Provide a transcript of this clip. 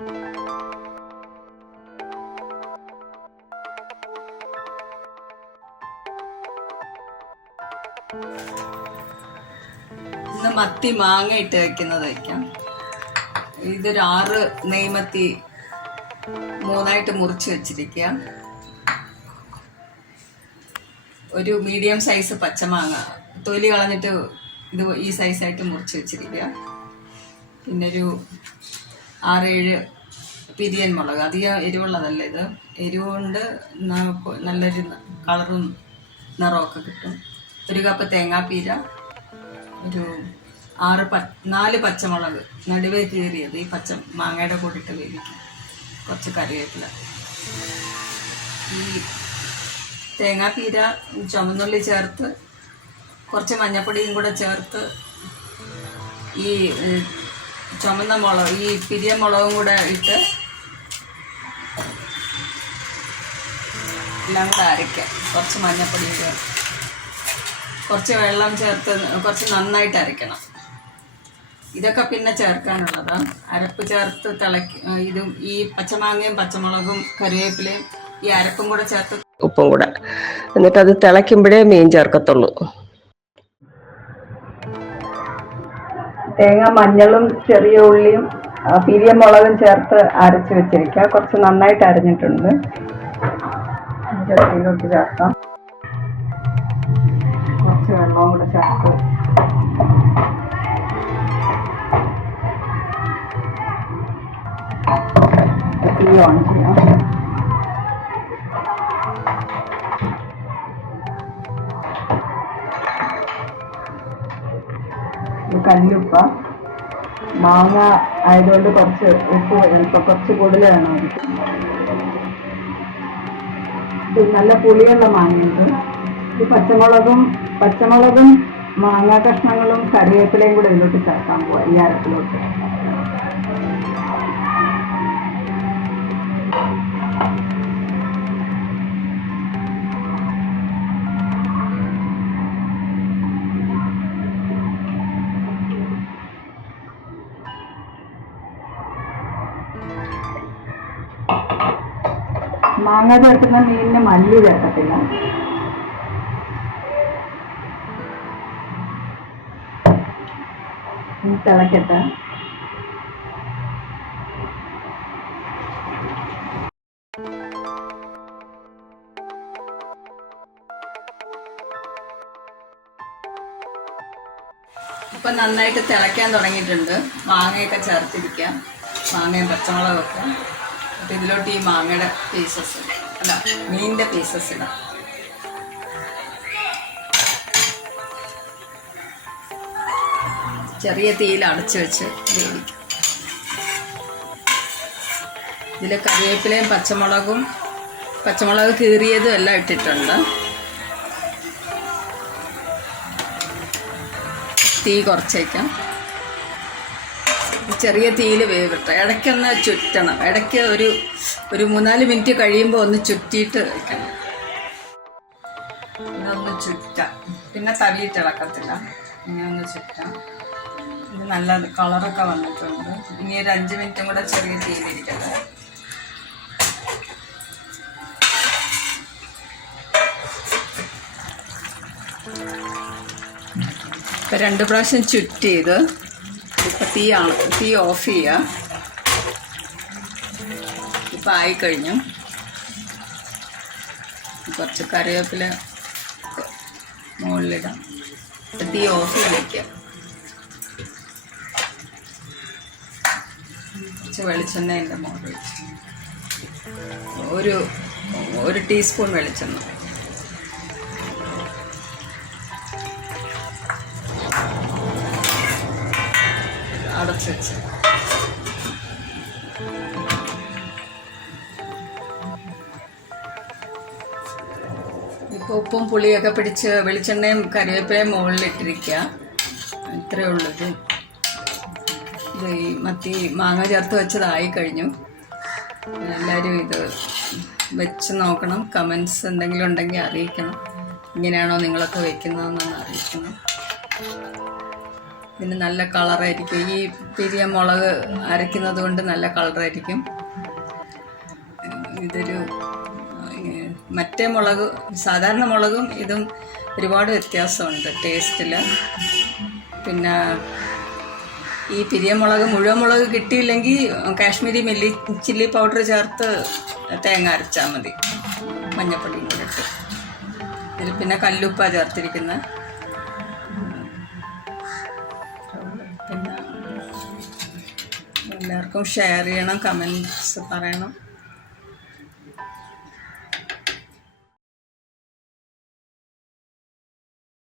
ഇന്ന് മത്തി മാങ്ങ ഇട്ട് വെക്കുന്നത് വയ്ക്കാം. ഇതൊരു 6 നെയ്മത്തി 3ആയിട്ട് മുറിച്ച് വെച്ചിരിക്കുക. ഒരു മീഡിയം സൈസ് പച്ചമാങ്ങ തൊലി കളഞ്ഞിട്ട് ഇത് ഈ സൈസായിട്ട് മുറിച്ച് വെച്ചിരിക്കുക. പിന്നെ ഒരു 6-7 പിരിയൻ മുളക്. അധികം എരിവുള്ളതല്ല ഇത്. എരിവുകൊണ്ട് നല്ലൊരു കളറും നിറമൊക്കെ കിട്ടും. 1 കപ്പ് തേങ്ങാപ്പീര, ഒരു 4 പച്ചമുളക് നടുവേ കീറിയത് ഈ മാങ്ങയുടെ കൂടിയിട്ട് വേവിക്കും. കുറച്ച് കറിവേപ്പില. ഈ തേങ്ങാപ്പീര ചുമന്നുള്ളി ചേർത്ത് കുറച്ച് മഞ്ഞപ്പൊടിയും കൂടെ ചേർത്ത് ഈ ചുമന്ന മുളക് ഈ പിരിയ മുളകും കൂടെ ഇട്ട് എല്ലാം കൂടെ അരയ്ക്കാം. കുറച്ച് മഞ്ഞപ്പൊടിയും ചേർത്ത് കുറച്ച് വെള്ളം ചേർത്ത് കുറച്ച് നന്നായിട്ട് അരയ്ക്കണം. ഇതൊക്കെ പിന്നെ ചേർക്കാനുള്ളതാണ്. അരപ്പ് ചേർത്ത് ഇതും ഈ പച്ചമാങ്ങയും പച്ചമുളകും കറിവേപ്പിലയും ഈ അരപ്പും കൂടെ ചേർത്ത് ഉപ്പും കൂടെ, എന്നിട്ട് അത് തിളയ്ക്കുമ്പോഴേ മീൻ ചേർക്കത്തുള്ളൂ. തേങ്ങ, മഞ്ഞളും ചെറിയ ഉള്ളിയും പിരിയ മുളകും ചേർത്ത് അരച്ച് വെച്ചിരിക്കുക. കുറച്ച് നന്നായിട്ട് അരഞ്ഞിട്ടുണ്ട്. ചട്ടിയിലോട്ട് ചേർക്കാം. കുറച്ച് വെള്ളവും കൂടെ ചേർത്ത് തീ ഓൺ ചെയ്യാം. കല്ലുപ്പ, മാങ്ങ ആയതുകൊണ്ട് കുറച്ച് ഉപ്പ് കുറച്ച് കൂടുതൽ വേണം. ഇത് നല്ല പുളിയുള്ള മാങ്ങയുണ്ട്. ഈ പച്ചമുളകും മാങ്ങാ കഷ്ണങ്ങളും കറിവേപ്പിലയും കൂടെ ഇതിലോട്ട് ചേർക്കാൻ പോവാം. ഈ അരപ്പിലോട്ട് മാങ്ങ ചേർക്കുന്ന മീനിന് മല്ലി ചേർക്കത്തില്ല. തിളക്കട്ടെ. ഇപ്പം നന്നായിട്ട് തിളയ്ക്കാൻ തുടങ്ങിയിട്ടുണ്ട്. മാങ്ങയൊക്കെ ചേർത്തിരിക്കാം, മാങ്ങയും പച്ചമുളകൊക്കെ. അപ്പം ഇതിലോട്ട് ഈ മാങ്ങയുടെ പീസസ് അല്ല മീനിൻ്റെ പീസസ് ഇടാം. ചെറിയ തീയിൽ അടച്ചു വെച്ച് വേവിക്കും. ഇതിൽ കറിവേപ്പിലയും പച്ചമുളക് കീറിയതും എല്ലാം ഇട്ടിട്ടുണ്ട്. തീ കുറച്ചേക്കാം. ചെറിയ തീയിൽ വേവിട്ട് ഇടയ്ക്കൊന്ന് ചുറ്റണം. ഇടയ്ക്ക് ഒരു 3-4 മിനിറ്റ് കഴിയുമ്പോൾ ഒന്ന് ചുറ്റിയിട്ട് വയ്ക്കണം. ഇതൊന്ന് ചുറ്റാം. പിന്നെ തവിയിട്ട് ഇളക്കത്തില്ല. ഇങ്ങനെ ഒന്ന് ചുറ്റാം. ഇത് നല്ല കളറൊക്കെ വന്നിട്ടുണ്ട്. ഇനി ഒരു 5 മിനിറ്റും കൂടെ ചെറിയ തീയിലിരിക്കട്ടെ. ഇപ്പം 2 പ്രാവശ്യം ചുറ്റിയത്. ഇപ്പം തീ ഓഫ് ചെയ്യുക. ഇപ്പം ആയിക്കഴിഞ്ഞു. കുറച്ച് കറിവേപ്പില മുകളിലിടാം. തീ ഓഫ് ചെയ്ത് വയ്ക്കാം. കുറച്ച് വെളിച്ചെണ്ണ എൻ്റെ മുകളിൽ വെച്ച് ഒരു ടീസ്പൂൺ വെളിച്ചെണ്ണ. അടച്ച് വെച്ച് ഇപ്പോൾ ഉപ്പും പുളിയൊക്കെ പിടിച്ച് വെളിച്ചെണ്ണയും കറിവേപ്പിലയും മുകളിലിട്ടിരിക്കുക. ഇത്രയേ ഉള്ളത്. ഇത് ഈ മത്തി മാങ്ങ ചേർത്ത് വെച്ചതായി കഴിഞ്ഞു. എല്ലാവരും ഇത് വെച്ച് നോക്കണം. കമൻസ് എന്തെങ്കിലും ഉണ്ടെങ്കിൽ അറിയിക്കണം. ഇങ്ങനെയാണോ നിങ്ങളൊക്കെ വെക്കുന്നതെന്നൊന്ന് അറിയിക്കണം. ഇതിന് നല്ല കളറായിരിക്കും. ഈ പിരിയ മുളക് അരയ്ക്കുന്നത് കൊണ്ട് നല്ല കളറായിരിക്കും. ഇതൊരു മറ്റേ മുളക്, സാധാരണ മുളകും ഇതും ഒരുപാട് വ്യത്യാസമുണ്ട് ടേസ്റ്റിൽ. പിന്നെ ഈ പിരിയ മുളക്, മുഴുവൻ മുളക് കിട്ടിയില്ലെങ്കിൽ കാശ്മീരി ചില്ലി പൗഡർ ചേർത്ത് തേങ്ങ അരച്ചാൽ മതി, മഞ്ഞപ്പൊടിയും കൂടെ ഇട്ട്. ഇതിൽ പിന്നെ കല്ലുപ്പാണ് ചേർത്തിരിക്കുന്നത്. പിന്നെ എല്ലാവർക്കും ഷെയർ ചെയ്യണം, കമൻറ്റ്സ് പറയണം.